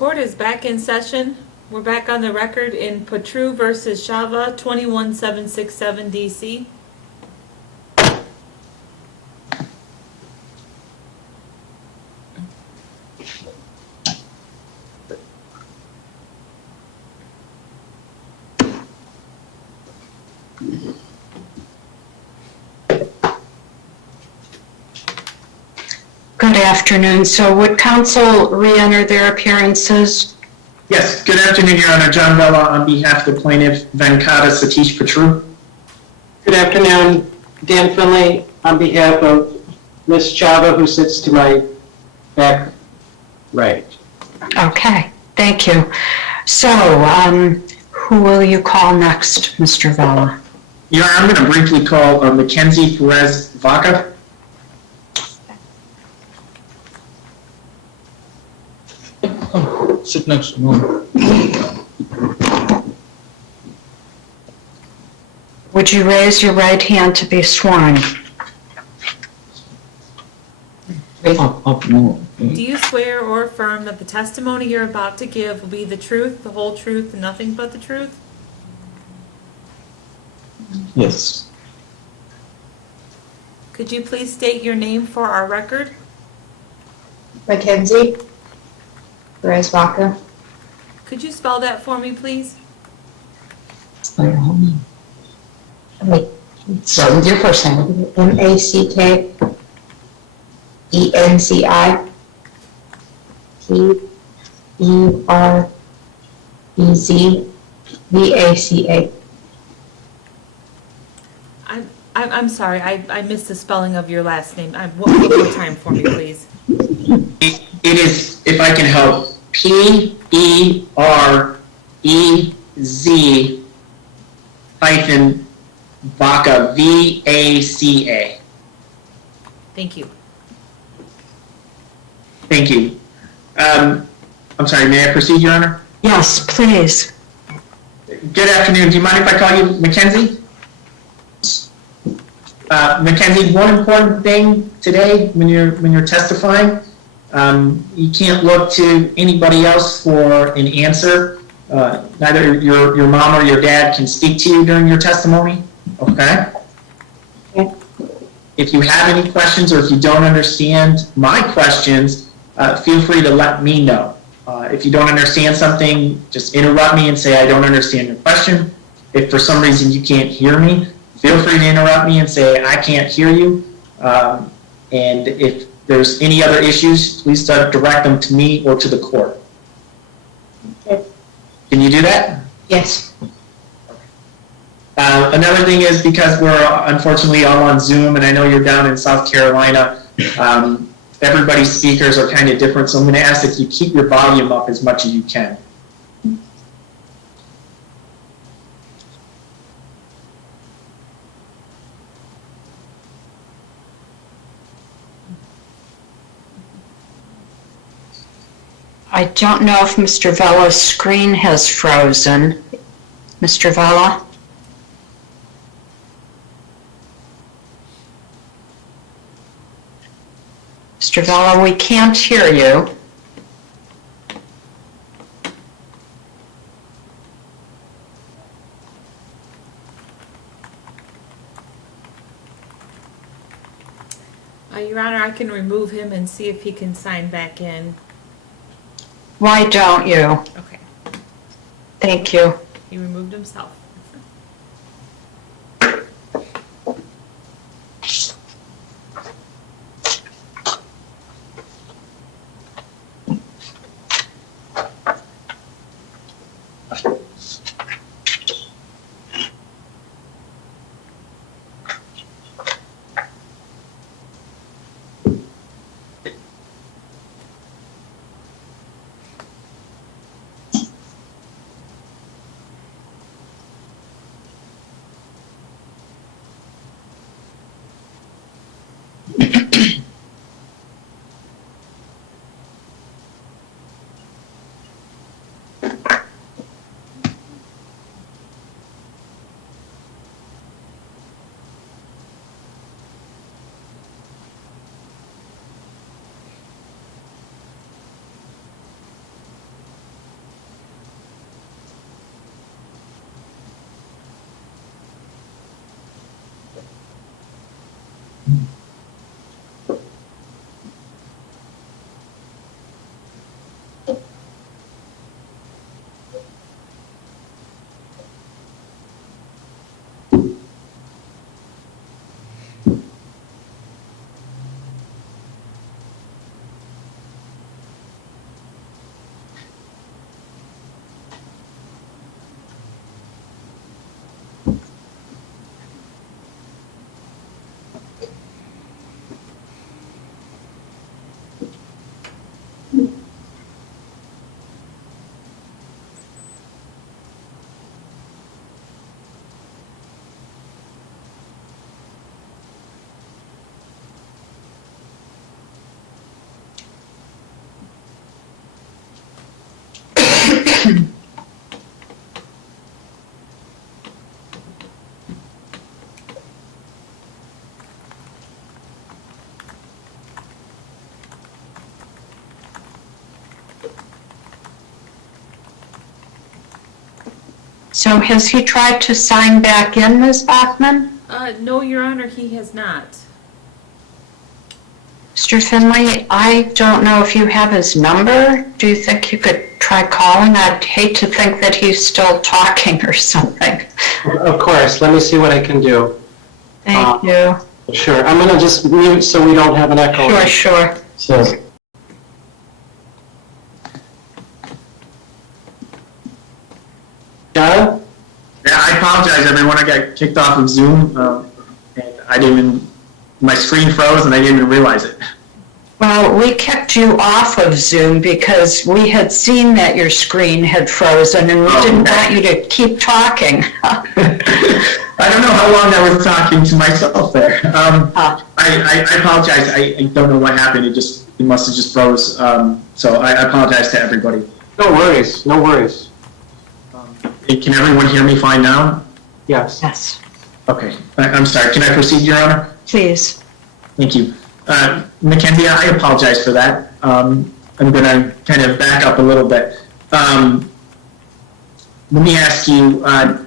Court is back in session. We're back on the record in Patru versus Shava, 21767 DC. Good afternoon. So would counsel re-enter their appearances? Yes, good afternoon, Your Honor. John Vella on behalf of the plaintiff, Vaca Satish Patru. Good afternoon, Dan Finley on behalf of Ms. Chava, who sits to my back right. Okay, thank you. So who will you call next, Mr. Vella? Your Honor, I'm going to briefly call Mackenzi, Perez, Vaca. Sit next to me. Would you raise your right hand to be sworn? Up, no. Do you swear or affirm that the testimony you're about to give will be the truth, the whole truth, and nothing but the truth? Yes. Could you please state your name for our record? Mackenzi, Perez, Vaca. Could you spell that for me, please? Wait, start with your first name. Mackenzi, Perez, Vaca. I'm sorry, I missed the spelling of your last name. One more time for me, please. It is, if I can help, P-E-R-E-Z hyphen Vaca, V-A-C-A. Thank you. Thank you. I'm sorry, may I proceed, Your Honor? Yes, please. Good afternoon. Do you mind if I call you Mackenzi? Mackenzi, one important thing today when you're testifying, you can't look to anybody else for an answer. Neither your mom or your dad can speak to you during your testimony. Okay? Okay. If you have any questions or if you don't understand my questions, feel free to let me know. If you don't understand something, just interrupt me and say, I don't understand your question. If for some reason you can't hear me, feel free to interrupt me and say, I can't hear you. And if there's any other issues, please direct them to me or to the court. Okay. Can you do that? Yes. Another thing is, because we're unfortunately all on Zoom, and I know you're down in South Carolina, everybody's speakers are kind of different, so I'm going to ask that you keep your volume up as much as you can. I don't know if Mr. Vella's screen has frozen. Mr. Vella? Mr. Vella, we can't hear you. Your Honor, I can remove him and see if he can sign back in. Why don't you? Okay, Thank you. he removed himself. So has he tried to sign back in, Ms. Bachman? No, Your Honor, he has not. Mr. Finley, I don't know if you have his number. Do you think you could try calling? I'd hate to think that he's still talking or something. Of course, let me see what I can do. Thank you. Sure, I'm gonna just mute so we don't have an echo. Sure. So, John? Yeah, I apologize, everyone. I got kicked off of Zoom, and I didn't even, my screen froze and I didn't even realize it. Well, we kicked you off of Zoom because we had seen that your screen had frozen and we didn't want you to keep talking. I don't know how long I was talking to myself there. I apologize. I don't know what happened. It must have just froze. So I apologize to everybody. No worries, no worries. Can everyone hear me fine now? Yes. Yes, Okay. I'm sorry. Can I proceed, Your Honor? please. Thank you. Mackenzi, I apologize for that. I'm going to kind of back up a little bit. Let me ask you,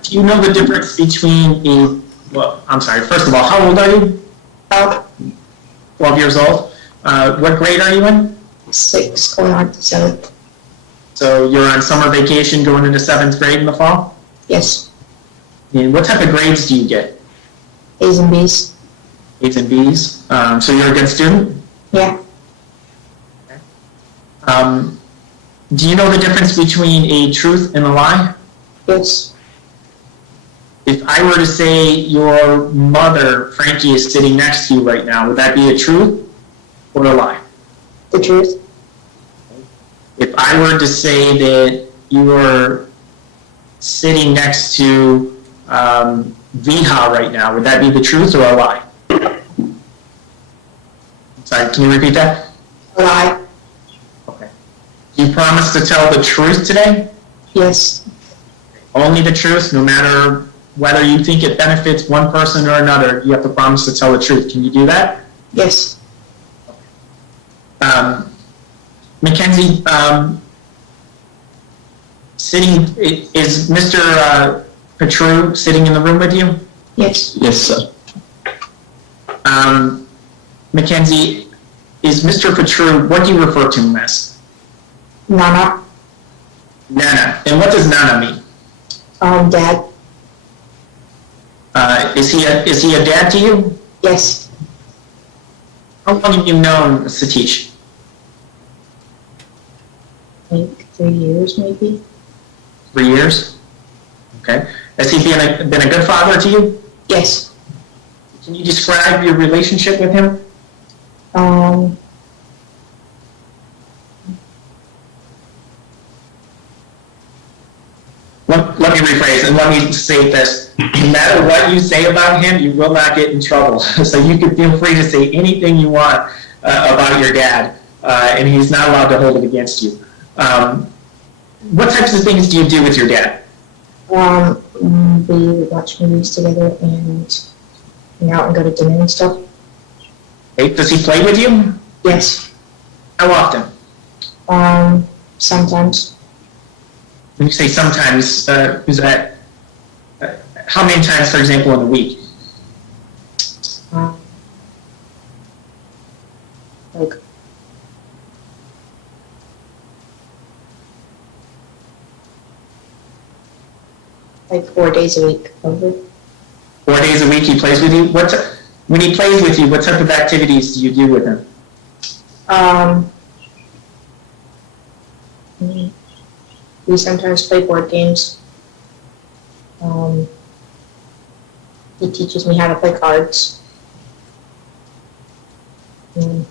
do you know the difference between I'm sorry, first of all, how old are you? 12 years old. What grade are you in? 6 going on to 7th. So you're on summer vacation going into 7th grade in the fall? Yes, And what type of grades do you get? A's and B's. A's and B's. So you're a good student? Yeah, Do you know the difference between a truth and a lie? yes, If I were to say your mother, Frankie, is sitting next to you right now, would that be a truth or a lie? the truth. If I were to say that you were sitting next to Vaca right now, would that be the truth or a lie? Sorry, can you repeat that? Lie. Okay. Do you promise to tell the truth today? Yes, Only the truth, no matter whether you think it benefits one person or another, you have to promise to tell the truth. Can you do that? yes, Mackenzi, is Mr. Petru sitting in the room with you? yes, yes, sir. Mackenzi, is Mr. Petru, what do you refer to him as? Nana, Nana. And what does Nana mean? Dad, Is he a dad to you? yes, How long have you known Satish? like 3 years maybe. 3 years? Okay. Has he been a good father to you? Yes, Can you describe your relationship with him? Let me rephrase and let me say this. No matter what you say about him, you will not get in trouble. So you can feel free to say anything you want about your dad, and he's not allowed to hold it against you. What types of things do you do with your dad? we watch movies together and hang out and go to dinner and stuff. Okay. Does he play with you? Yes, How often? sometimes, When you say sometimes, is that how many times, for example, in a week? like, like 4 days a week, probably. 4 days a week he plays with you? When he plays with you, what type of activities do you do with him? We sometimes play board games. He teaches me how to play cards. And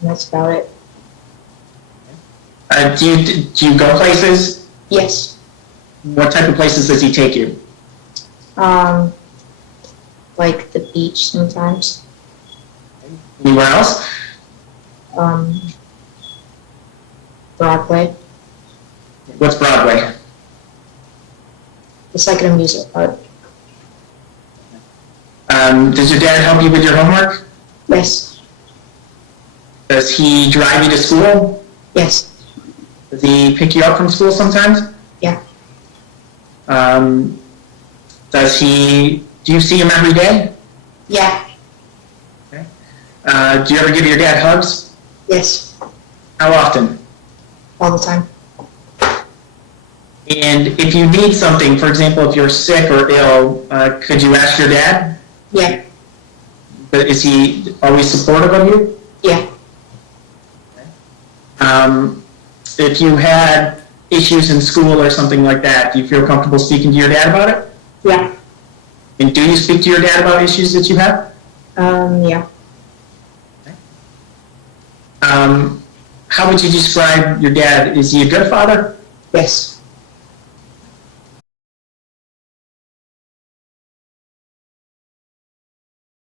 that's about it. Do you go places? Yes. What type of places does he take you? Like the beach sometimes. Anywhere else? Broadway. What's Broadway? It's like an amusement park. Does your dad help you with your homework? Yes. Does he drive you to school? Yes. Does he pick you up from school sometimes? Yeah. Do you see him every day? Yeah. Do you ever give your dad hugs? Yes. How often? All the time. And if you need something, for example, if you're sick or ill, could you ask your dad? Yeah. But is he always supportive of you? Yeah. If you had issues in school or something like that, do you feel comfortable speaking to your dad about it? Yeah. And do you speak to your dad about issues that you have? Yeah. How would you describe your dad? Is he a good father? Yes.